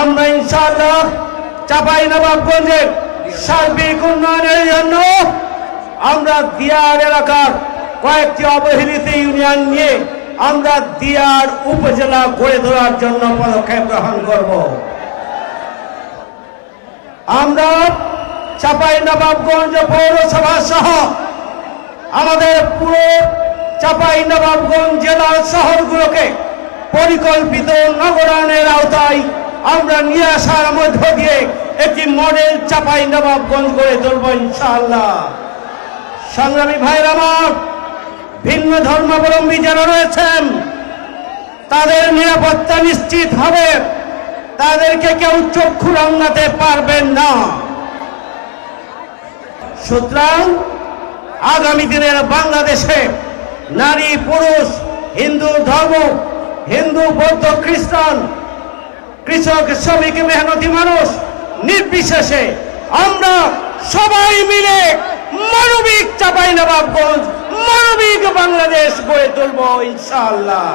আমরা ইনশাআল্লাহ চাঁপাইনবাবগঞ্জের সার্বিক উন্নয়নের জন্য আমরা দিয়ার এলাকার কয়েকটি অবহেলিত ইউনিয়ন নিয়ে আমরা দিয়ার উপজেলা গড়ে তোলার জন্য পদক্ষেপ গ্রহণ করব। আমরা চাঁপাইনবাবগঞ্জ পৌরসভা সহ আমাদের পুরো চাঁপাইনবাবগঞ্জ জেলার শহরগুলোকে পরিকল্পিত নগরায়নের আওতায় আমরা নিয়ে আসার মধ্য দিয়ে একটি মডেল চাঁপাইনবাবগঞ্জ গড়ে তুলব ইনশাআল্লাহ। সংগ্রামী ভাইরা আমার, ভিন্ন ধর্মাবলম্বী যারা রয়েছেন তাদের নিরাপত্তা নিশ্চিত হবে, তাদেরকে কেউ চক্ষু রাঙাতে পারবেন না। সুতরাং আগামী দিনের বাংলাদেশে নারী পুরুষ, হিন্দু ধর্ম, হিন্দু বৌদ্ধ খ্রিস্টান, কৃষক শ্রমিক মেহনতি মানুষ নির্বিশেষে আমরা সবাই মিলে মানবিক চাঁপাইনবাবগঞ্জ, মানবিক বাংলাদেশ গড়ে তুলব ইনশাআল্লাহ।